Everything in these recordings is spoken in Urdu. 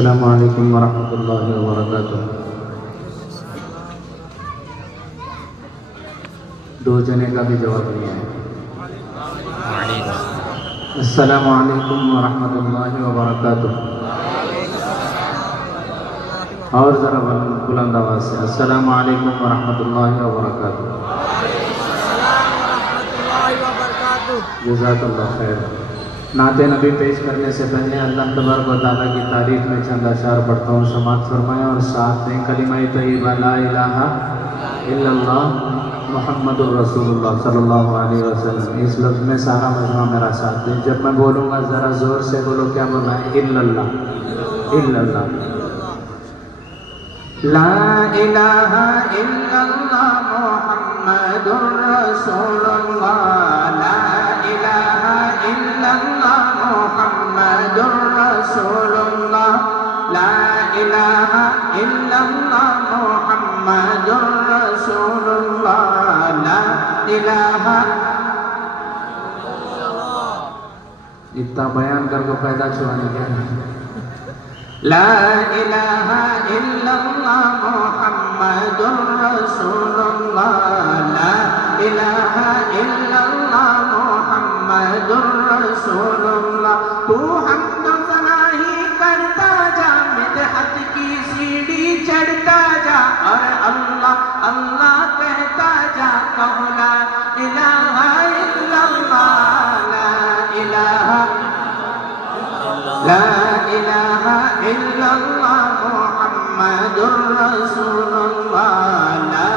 السلام علیکم ورحمۃ اللہ وبرکاتہ۔ دو جنے کا بھی جواب نہیں ہے۔ السلام علیکم ورحمۃ اللہ وبرکاتہ۔ اور ذرا بلند آواز سے السلام علیکم ورحمۃ اللہ وبرکاتہ۔ جزاک اللہ خیر۔ نعت نبی پیش کرنے سے پہلے اللہ تبارک و تعالیٰ کی تعریف میں چند اشعار پڑھتا ہوں، سماعت فرمائیں اور ساتھ دیں کلمہ طیبہ لا الہ الا اللہ محمد الرسول اللہ صلی اللہ علیہ وسلم۔ اس لفظ میں سارا مجمع میرا ساتھ دیں، جب میں بولوں گا ذرا زور سے بولو، کیا بولنا ہے؟ الا اللہ، الا اللہ۔ لا الہ الا اللہ محمد الرسول اللہ، لا الہ الا اللہ محمد الرسول اللہ، لا الہ الا اللہ محمد الرسول اللہ، لا الہ۔ اتنا بیان کر کو پیدا چھوانے کیا ہے؟ لا الہ الا اللہ محمد الرسول اللہ، لا الہ الا اللہ محمد الرسول اللہ۔ تو حمد و ثنا ہی کرتا جا، مدحت کی سیڑھی چڑھتا جا، اور اللہ اللہ کہتا جا، کہو لا الہ الا اللہ، لا الہ لا الہ الا اللہ محمد الرسول اللہ، لا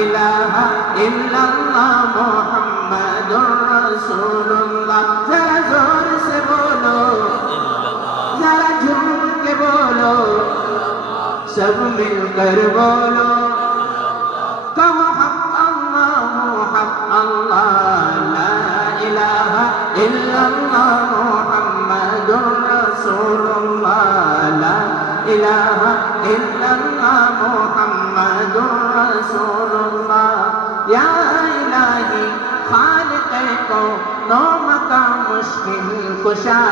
الہ الا اللہ محمد الرسول اللہ۔ ذرا زور سے بولو، ذرا جھوم کے بولو، سب مل کر بولو، کہو حق اللہ حق اللہ، لا الہ الا اللہ محمد الرسول اللہ، لا الہ الا اللہ محمد الرسول اللہ۔ یا الہی خالق کون و مکان مشکل کشا،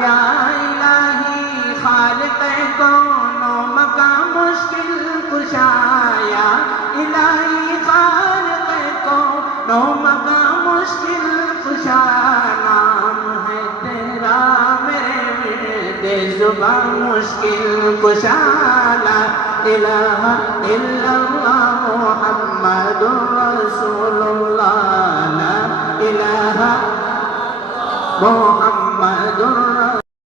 یا الہی خالق کون و مکان مشکل کشا، یا الہی خالق کون و مکان مشکل کشا، نام ہے تیرا میرے زبان مشکل کشا، لا الہ الا اللہ محمد الرسول اللہ، لا الہ محمد